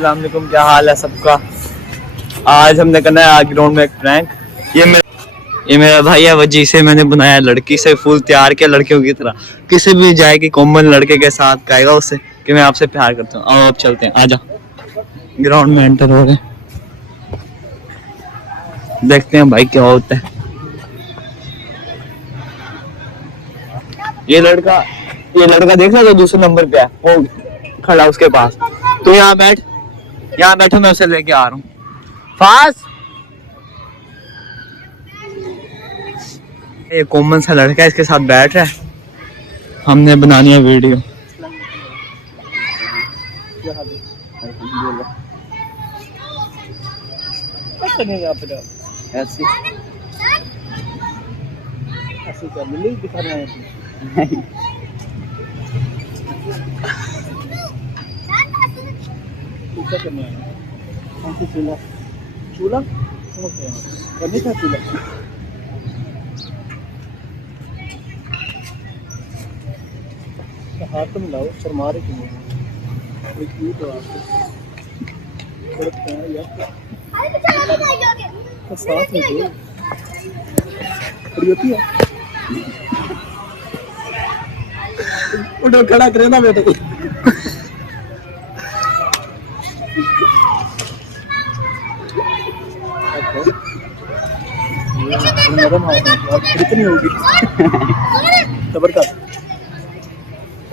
अस्सलाम वालेकुम, क्या हाल है सबका। आज हमने करना है ग्राउंड में एक प्रैंक। ये मेरा भाई है वजी, से मैंने बनाया लड़की से फुल तैयार किया लड़कियों की तरह। किसी भी जाए कि कॉमन लड़के के साथ कहेगा उससे कि मैं आपसे प्यार करता हूँ। आओ अब चलते हैं, आजा ग्राउंड में एंटर हो गए, देखते हैं भाई क्या होता है। ये लड़का देख रहा, जो दूसरे नंबर पे है वो खड़ा उसके पास। तो यहाँ बैठो, मैं उसे लेके आ रहा हूँ। फास्ट, ये कॉमन सा लड़का है, इसके साथ बैठ रहा है। हमने बनानी है वीडियो। ऐसी दिखा रहे हैं चूल्हा चूल्हा करनी था चूल्हा। हाथ तो मिलाओ, शर्मा रहे क्यों? तो आपको साथ में होती है। उठो, खड़ा करे ना बेटे। कितनी होगी खबर का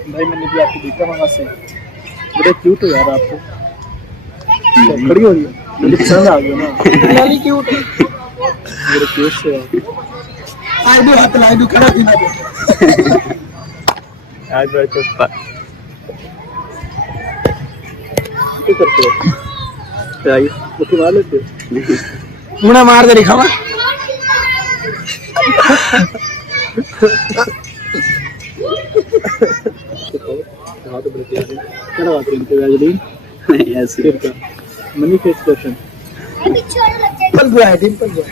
भाई, मैंने भी आपको देखा वहां से, बड़े क्यूट हो यार। आपको खड़ी हो रही है, मुझे पसंद आ गया ना। लाली क्यूट है, बड़े क्यूट से यार। आई दो हाथ लाई दो, खड़ा दिना दो आज बड़ा चुप्पा क्या करते हो? चाहिए मुझे मार लेते हो, मुना मार दे दिखावा। तो बड़े प्यारे क्या बात है इनके वैजलीन नहीं ऐसे का मनी फेस क्वेश्चन पल गया है दिन पल गया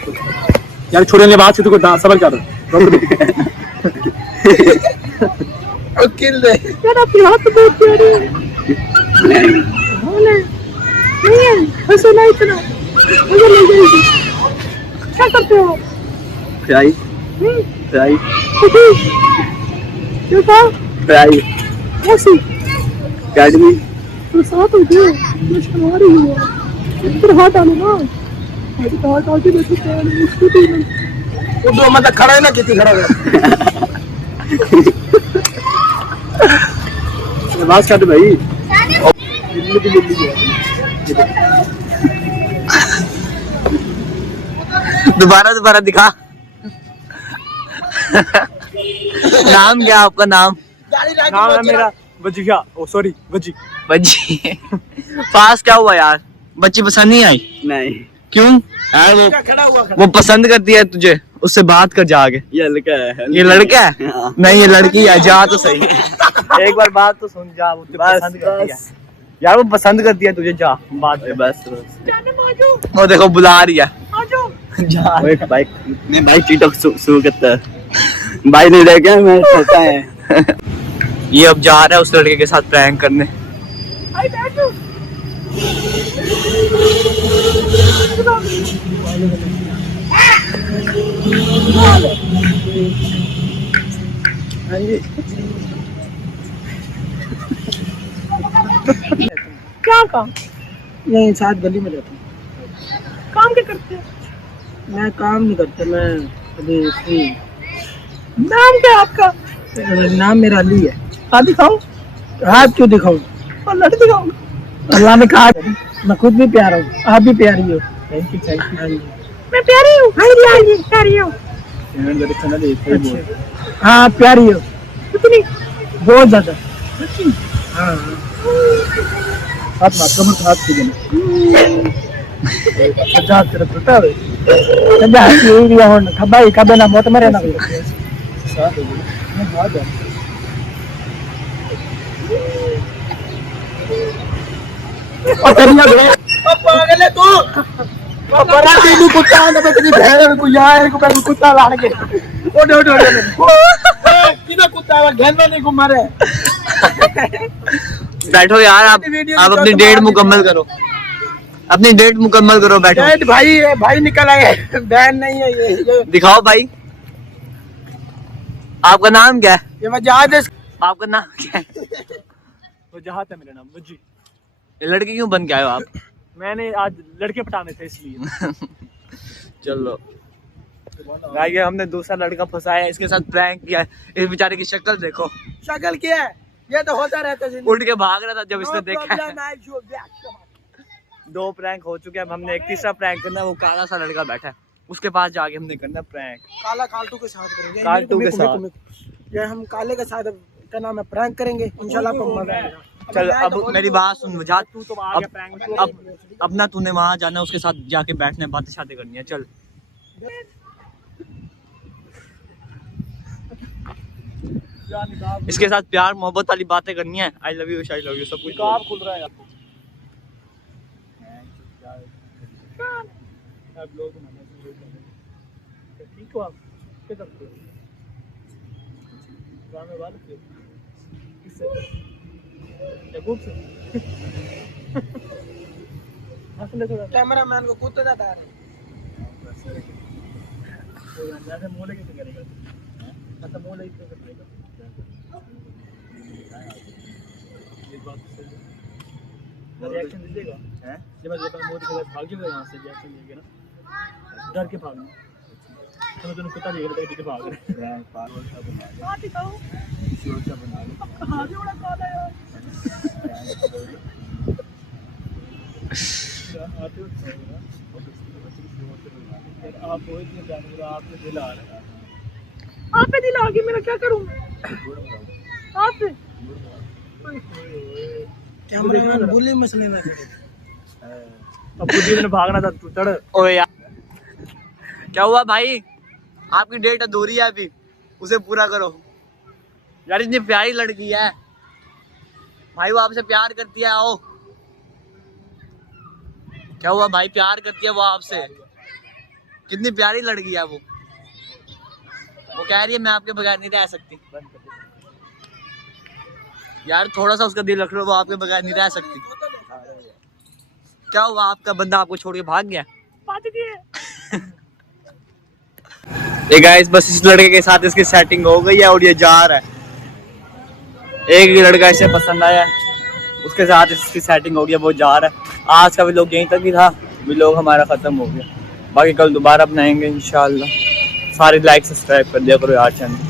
यार। छोड़ने के बाद से तो को सबर कर किल दे यार। आपके हाथ तो बहुत प्यारे हैं। नहीं है ऐसा नहीं, इतना मुझे ले जाइए। क्या करते हो? फ्राई फ्राई क्यों था फ्राई ऐसी कैडमी तो साथ हो गए। मुश्किल आ रही है इधर, हाथ डालो ना। अभी तो हाथ आके बैठो स्कूटी में। वो दो मतलब खड़ा है ना, कितनी खड़ा है आवाज काट भाई। दोबारा दिखा। नाम क्या आपका? नाम है मेरा वजीफा। ओ सॉरी वजी पास क्या हुआ यार? बच्ची पसंद नहीं आई? नहीं क्यों यार? वो पसंद करती है तुझे, उससे बात कर जाके। ये लड़का है नहीं ये लड़की है। जा तो सही एक बार बात तो सुन जा। वो पसंद करती है यार, वो पसंद करती है तुझे। जा बात है बस। वो देखो बुला रही है। जा भाई टिकटॉक शुरू करता है भाई, नहीं रह गया मैं सोता है। ये अब जा रहा है उस लड़के के साथ प्रैंक करने। क्या काम? यहीं साथ गली में रहता हूँ। काम क्या करते हैं? मैं काम नहीं करता, मैं अभी फ्री। नाम क्या आपका? नाम मेरा अली है। हाथ दिखाऊं? हाथ क्यों दिखाऊं? और लड़ दिखाऊं? अल्लाह ने कहा मैं खुद भी प्यारा हूँ, आप भी प्यारी हो। Thank you. मैं प्यारी हूँ। प्यारी हूँ। हाँ प्यारी हो कितनी? बहुत ज्यादा। हाँ हाथ मार कमर हाथ की जा तेरा टूटा है। जा ये हो ना भाई कबे ना मोट मरे ना साथ हो मैं आ जा। और तेरिया बे पागल है तू। बड़ा तेरी कुत्ता ना तेरी भेड़ को यार को पहले कुत्ता लाड़ के ओड किना कुत्ता है घेन में नहीं घुमा रे। बैठो यार, आप अपनी डेट मुकम्मल करो, अपनी डेट मुकम्मल करो, बैठो। भाई निकल आए, बहन नहीं है ये। दिखाओ भाई, आपका नाम क्या है? ये वजाहत है। आपका नाम क्या है? वजाहत है मेरा नाम, मुझे। ये लड़के क्यों बन के आए हो आप? मैंने आज लड़के पटाने थे इसलिए। चलो भाई, हमने दूसरा लड़का फंसाया है, इसके साथ प्रैंक किया है। इस बेचारे की शक्ल देखो, शक्ल क्या है, ये तो होता रहता है। उठ के भाग रहा था जब इसने देखा है। 2 प्रैंक हो चुके हैं, अब हमने एक तीसरा प्रैंक करना है। वो काला सा लड़का बैठा है, उसके पास जाके हमने करना प्रैंक। काला कालटू के साथ करेंगे, कालटू के साथ ये हम काले के साथ क्या नाम है प्रैंक करेंगे, इंशाल्लाह आपको मजा आएगा। चल अब मेरी बात सुन जा, तू तो अपना तूने वहां जाना, उसके साथ जाके बैठने, बातें शादी करनी है। चल इसके साथ प्यार मोहब्बत वाली बातें करनी है। I love you, I love you, सब कुछ खुल रहा है। ठीक हो आप? क्या करते हो? कैमरा मैन को कूदते जाता है। मोले कैसे करेगा? ऐसा मोले कैसे करेगा? रिएक्शन दीजिएगा हैं? जब मैं मोदी के पास भाग जाऊंगा यहाँ से, रिएक्शन दीजिएगा ना, डर के भागना। तो मैं कुत्ता देख रहा था कि भाग रहे हैं। हां दिखाओ, शोर बना लो। कहां से बड़ा काला यार। आप वो इतने जानवर, आपने दिल आ रहा है। आप पे दिल आ गया मेरा, क्या करूं आप पे? कैमरामैन बुली मसले ना करे। अब बुली में भागना था, तू चढ़। ओए यार, क्या हुआ भाई? आपकी डेट अधूरी है अभी, उसे पूरा करो यार। इतनी प्यारी लड़की है भाई, वो आपसे प्यार करती है। आओ, क्या हुआ भाई? प्यार करती है वो आपसे, कितनी प्यारी लड़की है वो कह रही है मैं आपके बगैर नहीं रह सकती। यार थोड़ा सा उसका दिल रख लो, वो आपके बगैर नहीं रह सकती। क्या हुआ, आपका बंदा आपको छोड़ के भाग गया? ये गाइस, बस इस लड़के के साथ इसकी सेटिंग हो गई है और ये जा रहा है। एक ही लड़का इसे पसंद आया है, उसके साथ इसकी सेटिंग हो गई, वो जा रहा है। आज का व्लॉग यहीं तक ही था, व्लॉग हमारा खत्म हो गया। बाकी कल दोबारा बनाएंगे इंशाल्लाह। सारे लाइक सब्सक्राइब कर दिया करो यार चैनल।